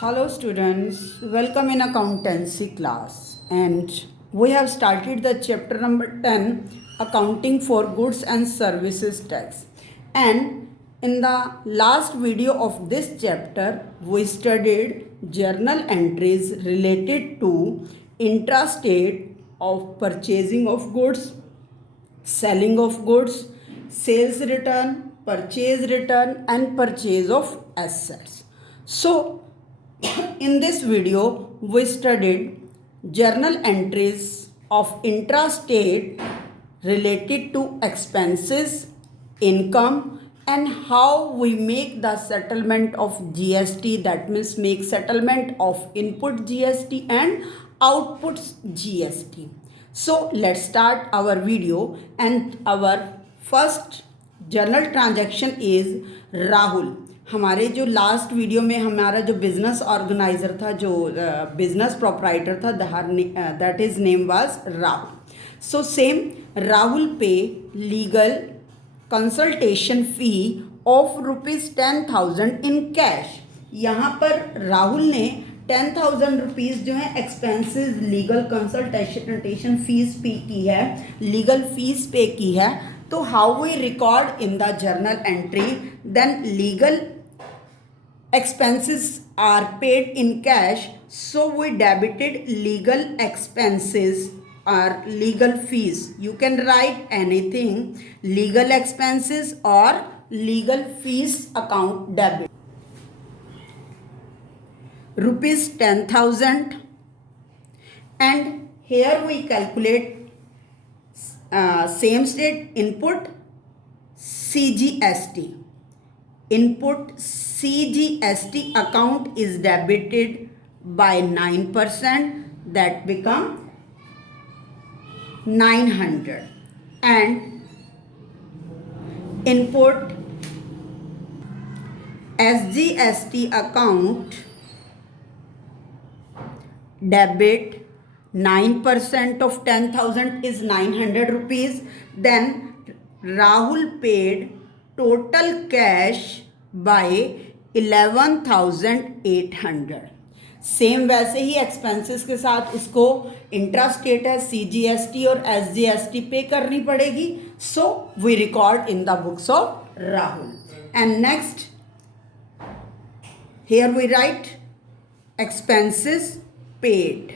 Hello students, welcome in accountancy class and we have started the chapter number 10 accounting for goods and services tax, and in the last video of this chapter we studied journal entries related to intrastate of purchasing of goods, selling of goods, sales return, purchase return and purchase of assets. So in this video, we studied journal entries of intrastate related to expenses, income, and how we make the settlement of GST, that means make settlement of input GST and outputs GST. So let's start our video, and our first journal transaction is Rahul. हमारे जो last video में हमारा जो business organizer था, जो business proprietor था, that is name was Rahul. So same Rahul pay legal consultation fee of ₹10,000 in cash. यहाँ पर राहुल ने 10,000 रुपीज़ जो है एक्सपेंसेस लीगल कंसल्टेशन फीस पे की है, लीगल फीस पे की है. तो how we record in the journal entry, then legal expenses are paid in cash, so we debited legal expenses or legal fees. You can write anything, legal expenses or legal fees account debit. ₹10,000, and here we calculate same state input CGST. Input CGST account is debited by 9%, that become 900, and input SGST account debit 9% of 10,000 is 900 rupees. Then Rahul paid total cash by 11,800. सेम वैसे ही एक्सपेंसेस के साथ उसको इंट्रास्टेट है, CGST और SGST pay करनी पड़ेगी. So we record in the books of Rahul. And next here we write expenses paid.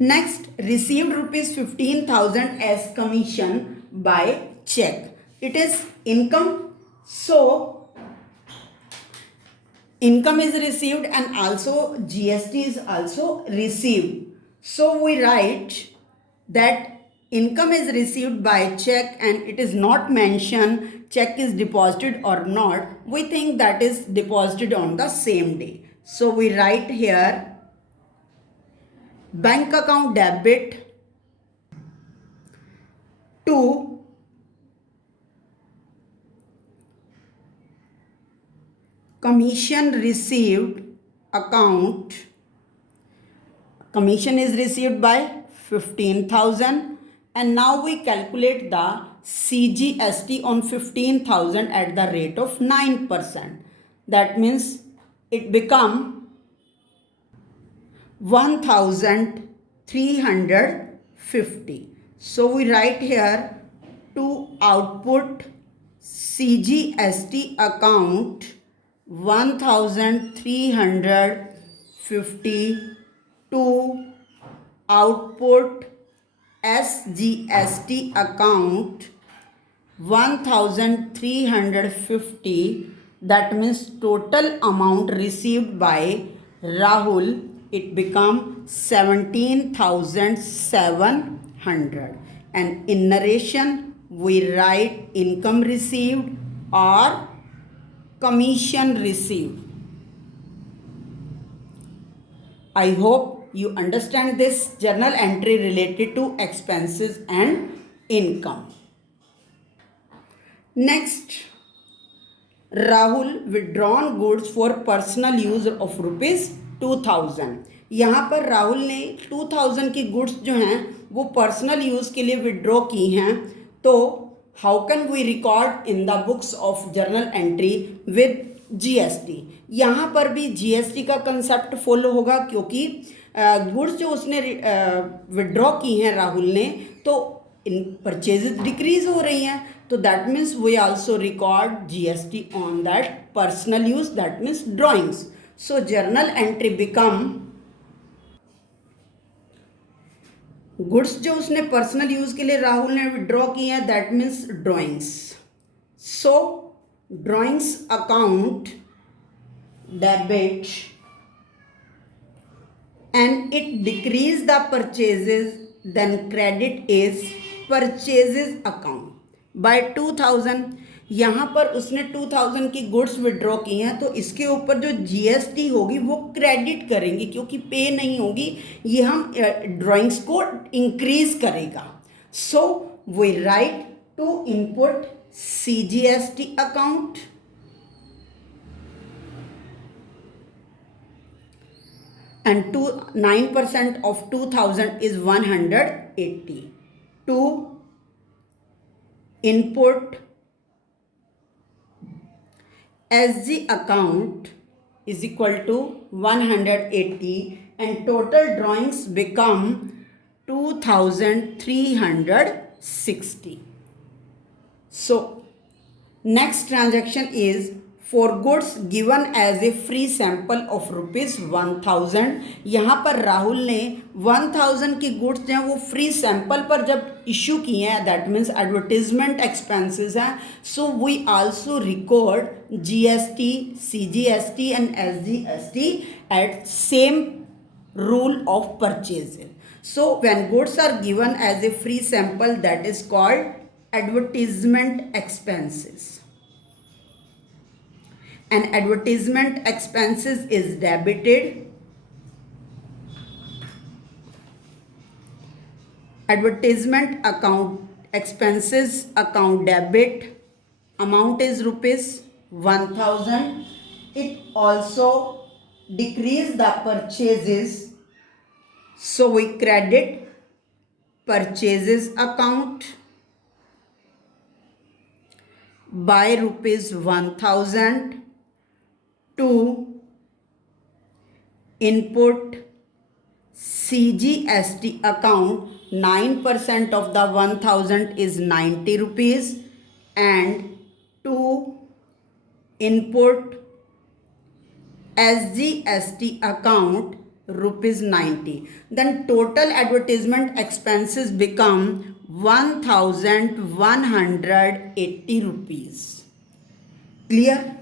Next received ₹15,000 as commission by check. It is income, so income is received and also GST is also received. So we write that income is received by check and it is not mentioned check is deposited or not. We think that is deposited on the same day. So we write here bank account debit to commission received account. Commission is received by 15,000, and now we calculate the CGST on 15,000 at the rate of 9%. That means it become 1,350. So we write here to output CGST account 1,350 to output SGST account 1,350. That means total amount received by Rahul, it become 17,700. And in narration we write income received or commission received. I hope you understand this journal entry related to expenses and income. Next, Rahul withdrawn goods for personal use of ₹2,000. यहाँ पर राहुल ने 2,000 की गुड्स जो हैं वो personal use के लिए विड्रॉ की हैं. तो how can we record in the books of journal entry with GST. यहाँ पर भी जीएसटी का कंसेप्ट फॉलो होगा, क्योंकि गुड्स जो उसने विड्रॉ की हैं राहुल ने, तो इन परचेजेस डिक्रीज हो रही हैं, तो that means we also record GST on that personal use, that means drawings. So journal entry become, goods जो उसने पर्सनल यूज के लिए राहुल ने विड्रॉ की हैं, that means drawings. So drawings account debit and it decrease the purchases, then credit is purchases account by 2000। यहाँ पर उसने 2000 की गुड्स विड्रॉ की हैं, तो इसके ऊपर जो जीएसटी होगी वो क्रेडिट करेंगे, क्योंकि पे नहीं होगी, ये हम ड्राइंग्स को इंक्रीज करेगा। So we write to input CGST account and 9% of 2000 is 180 to input SG account is equal to 180 and total drawings become 2360. So next transaction is for goods given as a free sample of rupees 1000। यहाँ पर राहुल ने 1000 की गुड्स जो हैं वो free sample पर जब इशू किए हैं, दैट मीन्स एडवर्टीजमेंट एक्सपेंसेस हैं। So we also record GST, CGST and SGST at same rule of purchases. So when goods are given as a free sample, that is called advertisement expenses, and advertisement expenses is debited, advertisement account expenses account debit, amount is rupees 1000, it also decrease the purchases, so we credit purchases account by rupees 1000 to input CGST account। 9% of the 1000 is 90 rupees and to input SGST account rupees 90। Then total advertisement expenses become 1180 rupees. Clear?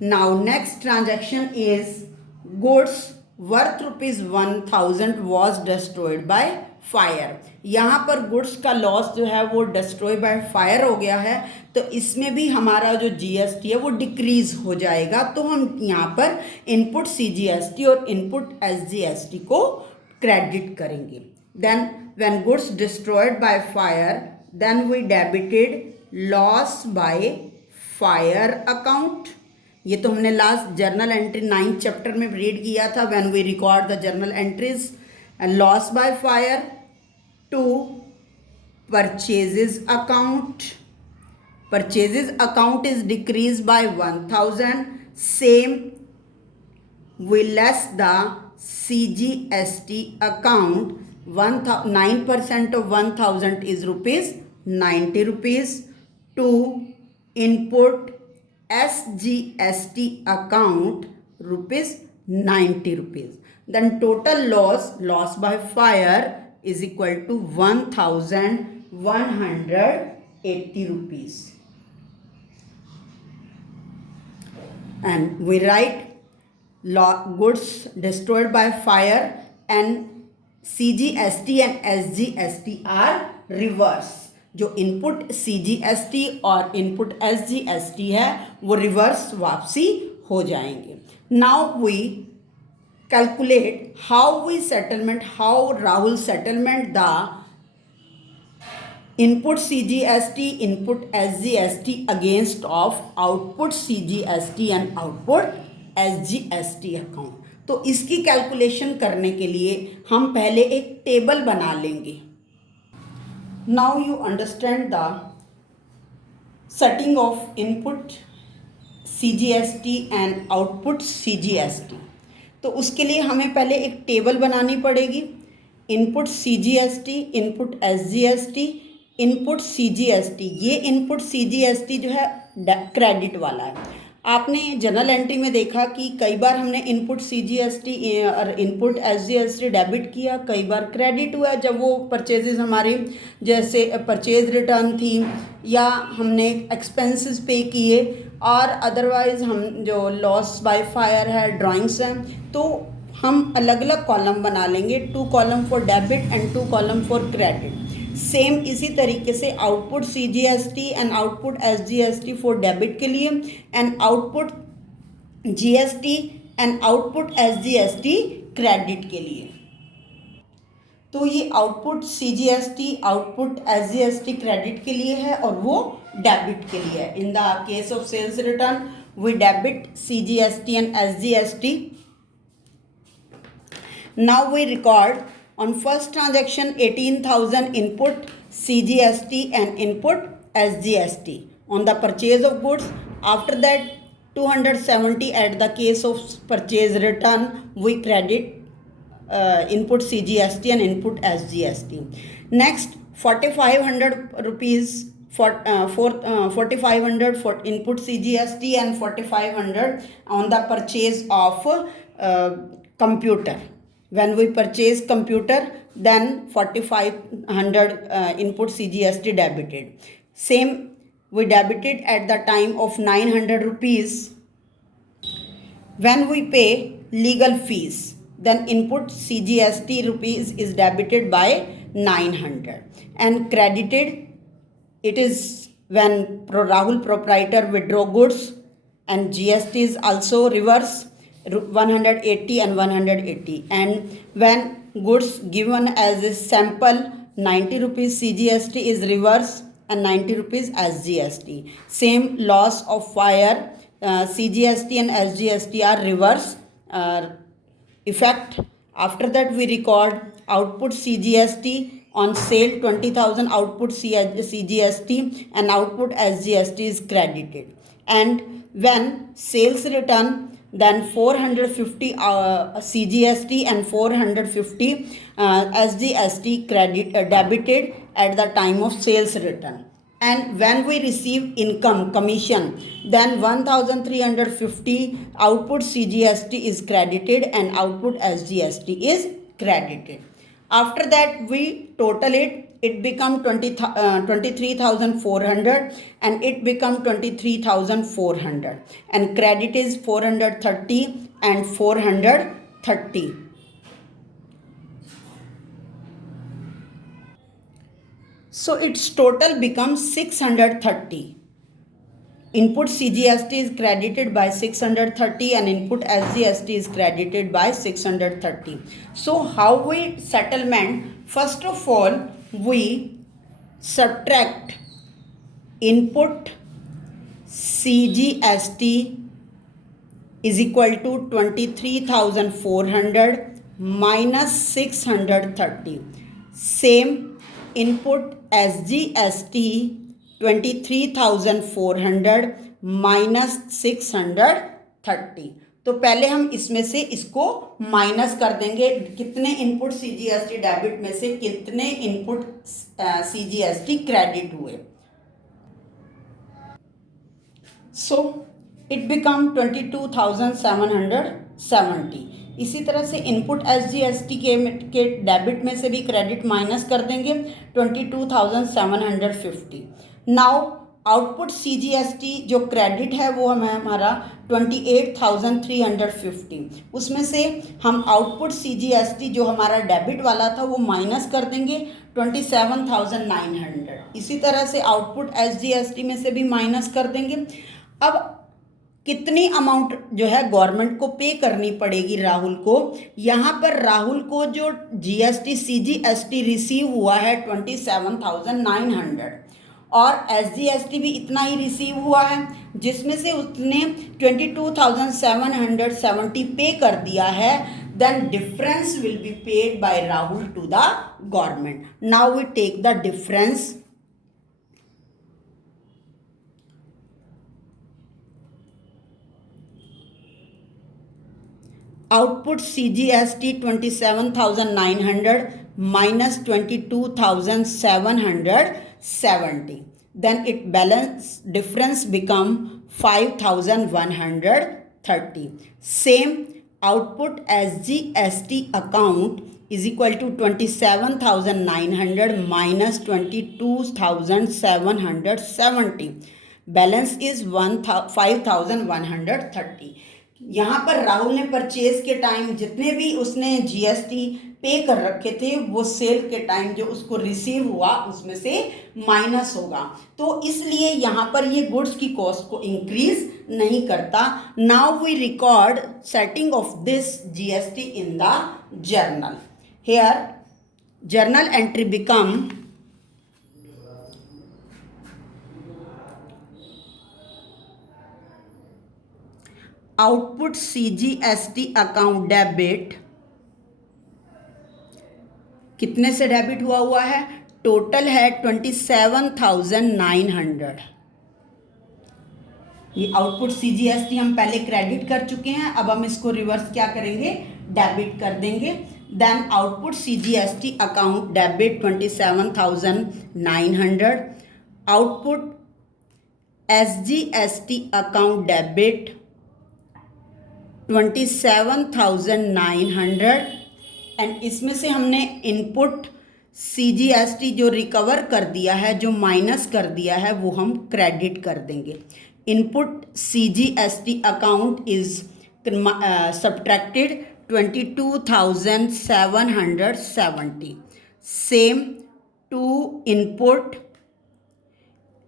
Now next transaction is goods worth rupees 1000 was destroyed by fire। यहाँ पर गुड्स का लॉस जो है वो destroy by fire हो गया है, तो इसमें भी हमारा जो जीएसटी है वो डिक्रीज हो जाएगा। तो हम यहाँ पर इनपुट सीजीएसटी और इनपुट एसजीएसटी को क्रेडिट करेंगे। Then when goods destroyed by fire, then we debited loss by fire account. ये तो हमने last journal entry 9th chapter में रीड किया था। When we record the journal entries and loss by fire to purchases account, purchases account is decreased by 1000, same we less the CGST account, 9% of 1000 is rupees 90 rupees to input SGST account rupees 90 rupees। Then total loss by fire is equal to 1180 rupees, and we write goods destroyed by fire and CGST and SGST are reverse। जो input CGST और input SGST है वो रिवर्स वापसी हो जाएंगे। Now we calculate how Rahul settlement the input CGST, input SGST against of output CGST and output SGST account। तो इसकी कैलकुलेशन करने के लिए हम पहले एक टेबल बना लेंगे। Now you understand the setting of input CGST and output CGST। तो उसके लिए हमें पहले एक टेबल बनानी पड़ेगी। Input CGST, input SGST, input CGST। ये इनपुट CGST जो है क्रेडिट वाला है। आपने जनरल एंट्री में देखा कि कई बार हमने इनपुट CGST और इनपुट SGST डेबिट किया, कई बार क्रेडिट हुआ जब वो परचेजेस हमारी, जैसे परचेज रिटर्न थी या हमने एक्सपेंसेस पे किए, और अदरवाइज हम जो लॉस बाय फायर है, ड्राइंग्स हैं, तो हम अलग अलग कॉलम बना लेंगे, 2 column for debit and 2 column for credit. Same इसी तरीके से output CGST and output SGST for debit के लिए, and output GST and output SGST credit के लिए। तो ये output CGST output SGST credit के लिए है और वो डेबिट के लिए है। In the case of sales return we debit CGST and SGST। Now we record on first transaction 18,000 input CGST and input SGST on the purchase of goods. After that 270 at the case of purchase return we credit input CGST and input SGST. Next 4,500 rupees for 4,500 for input CGST and 4,500 on the purchase of computer. When we purchase computer, then 4,500 input CGST debited. Same we debited at the time of 900 rupees. When we pay legal fees, then input CGST rupees is debited by 900 and credited. It is when Rahul proprietor withdraw goods, and GST is also reverse, 180 and 180, and when goods given as a sample 90 rupees CGST is reverse and 90 rupees SGST. Same loss of fire, CGST and SGST are reverse effect. After that we record output CGST on sale 20,000 output CGST and output SGST is credited, and when sales return then 450 CGST and 450 SGST credit debited at the time of sales return. And when we receive income commission, then 1,350 output CGST is credited and output SGST is credited. After that we total it, it become 23,400 and it become 23,400, and credit is 430 and 430. So its total becomes 630. Input CGST is credited by 630 and input SGST is credited by 630. So how we settlement? First of all, we subtract input CGST is equal to 23,400 minus 630. Same input SGST 23,400 माइनस 630. तो पहले हम इसमें से इसको माइनस कर देंगे, कितने input CGST debit में से कितने इनपुट CGST क्रेडिट हुए. So it become 22,770. इसी तरह से इनपुट SGST के डेबिट में से भी क्रेडिट माइनस कर देंगे 22,750. नाउ आउटपुट CGST जो क्रेडिट है वो हमें हमारा 28,350. उसमें से हम आउटपुट CGST जो हमारा डेबिट वाला था वो माइनस कर देंगे 27,900. इसी तरह से आउटपुट SGST में से भी माइनस कर देंगे. अब कितनी अमाउंट जो है गवर्नमेंट को पे करनी पड़ेगी राहुल को. यहाँ पर राहुल को जो GST CGST रिसीव हुआ है 27,900 और SGST भी इतना ही रिसीव हुआ है, जिसमें से उसने 22,770 पे कर दिया है. Then difference will be paid by Rahul to the government. Now we take the difference. output CGST 27,900 minus 22,770, then it balance difference become 5,130. Same output SGST account is equal to 27,900 minus 22,770, बैलेंस इज 5,130. यहाँ पर राहुल ने परचेज के टाइम जितने भी उसने जीएसटी पे कर रखे थे वो सेल के टाइम जो उसको रिसीव हुआ उसमें से माइनस होगा, तो इसलिए यहाँ पर ये गुड्स की कॉस्ट को इंक्रीज नहीं करता. Now we record setting of this GST in the journal. Here journal entry become output CGST account debit. कितने से डेबिट हुआ है? टोटल है 27,900. ये आउटपुट सीजीएसटी हम पहले क्रेडिट कर चुके हैं, अब हम इसको रिवर्स क्या करेंगे? डेबिट कर देंगे. Then output CGST account debit 27,900. Output SGST account debit 27,900 and इसमें से हमने इनपुट सीजीएसटी जो रिकवर कर दिया है, जो माइनस कर दिया है, वो हम क्रेडिट कर देंगे. Input CGST account is subtracted 22,770. Same to input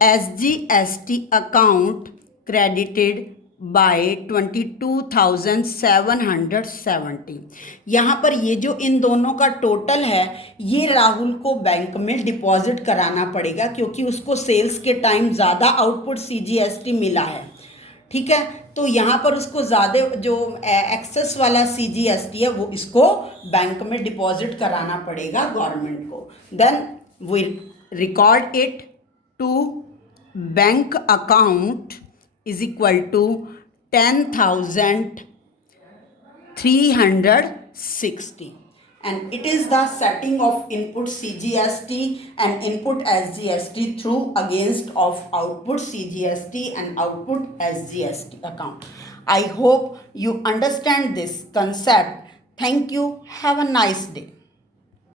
SGST account credited by 22,770. यहाँ पर ये जो इन दोनों का टोटल है ये राहुल को बैंक में डिपॉजिट कराना पड़ेगा क्योंकि उसको सेल्स के टाइम ज़्यादा आउटपुट सीजीएसटी मिला है. ठीक है, तो यहाँ पर उसको ज़्यादा जो एक्सेस वाला सीजीएसटी है वो इसको बैंक में डिपॉजिट कराना पड़ेगा गवर्नमेंट को. Then we record it to bank account is equal to 10,360 and it is the setting of input CGST and input SGST through against of output CGST and output SGST account. I hope you understand this concept. Thank you. Have a nice day.